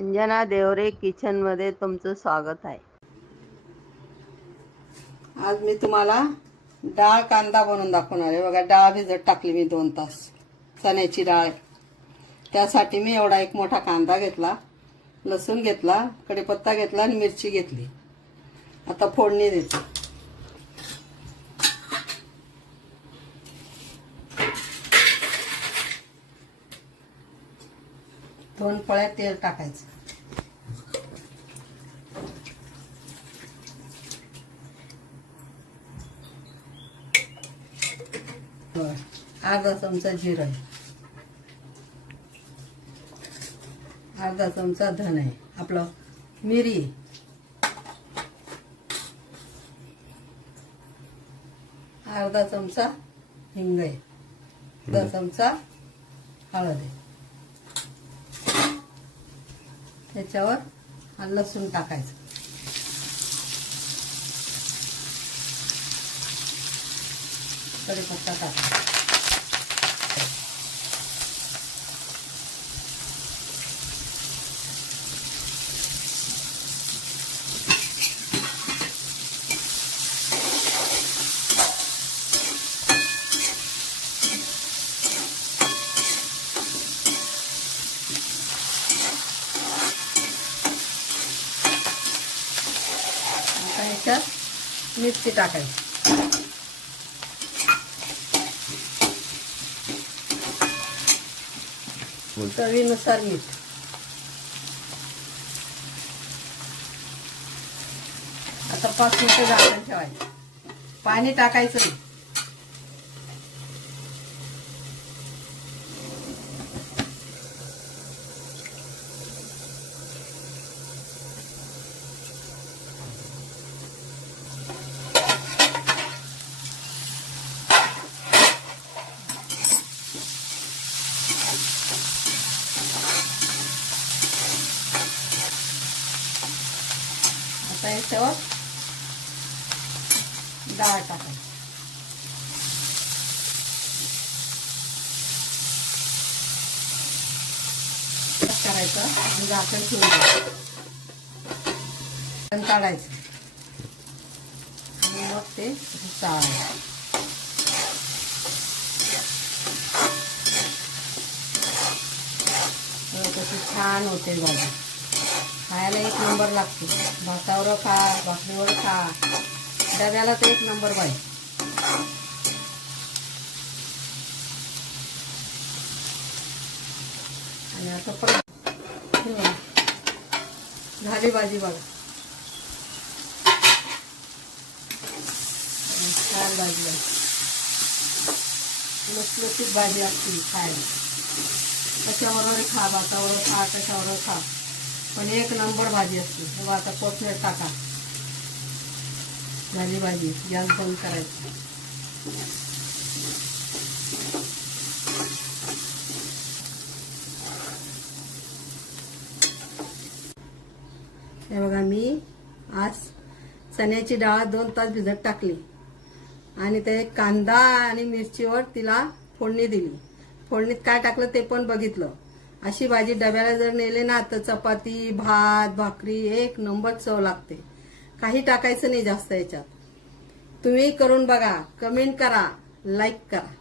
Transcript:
अंजना देवरे किचनमध्ये तुमचं स्वागत आहे. आज मी तुम्हाला डाळ कांदा बनवून दाखवणार आहे. बघा डाळ भिजत टाकली मी दोन तास. चण्याची डाळ. त्यासाठी मी एवढा एक मोठा कांदा घेतला लसूण घेतला कढीपत्ता घेतला आणि मिरची घेतली. आता फोडणी देते. दोन पळ्या तेल टाकायचं. अर्धा चमचा जिरं. आहे अर्धा चमचा धन आहे. आपलं मिरी. अर्धा चमचा हिंग आहे. अर्धा चमचा हळद आहे. त्याच्यावर हा लसूण टाकायचं. कढीपत्ता टाकायचा. आता ह्याच्यात मिरची टाकायची. चवीनुसार मीठ. आता पाच मिनिटं झाकण ठेवायचं. पाणी टाकायचं नाही. आता याच्यावर डाळ टाकायची. करायचं आणि झाकण ठेवून काढायचं. आणि मग ते चाळायचं. तर कशी छान होते भाजी खायला एक नंबर लागते. भातावर खा भाकरीवर खा. डब्याला तर एक नंबर पाहिजे आणि आता परत झाली भाजी बघा. छान भाजी आहे. लसलसीत भाजी असते खायला. त्याच्याबरोबर खा भातावर खा कशावर खा. पण एक नंबर भाजी असते. तेव्हा आता कोथमीर टाका. झाली भाजी. गॅस बंद करायची. हे बघा मी आज चण्याची डाळ दोन तास भिजत टाकली. आणि ते कांदा आणि मिरचीवर तिला फोडणी दिली. फोडणीत काय टाकलं ते पण बघितलं. अशी भाजी डब्याला जर नेले ना तर चपाती भात भाकरी एक नंबर चव लागते. काही टाकायचं नाही जास्त याच्यात. तुम्ही करून बघा कमेंट करा लाईक करा.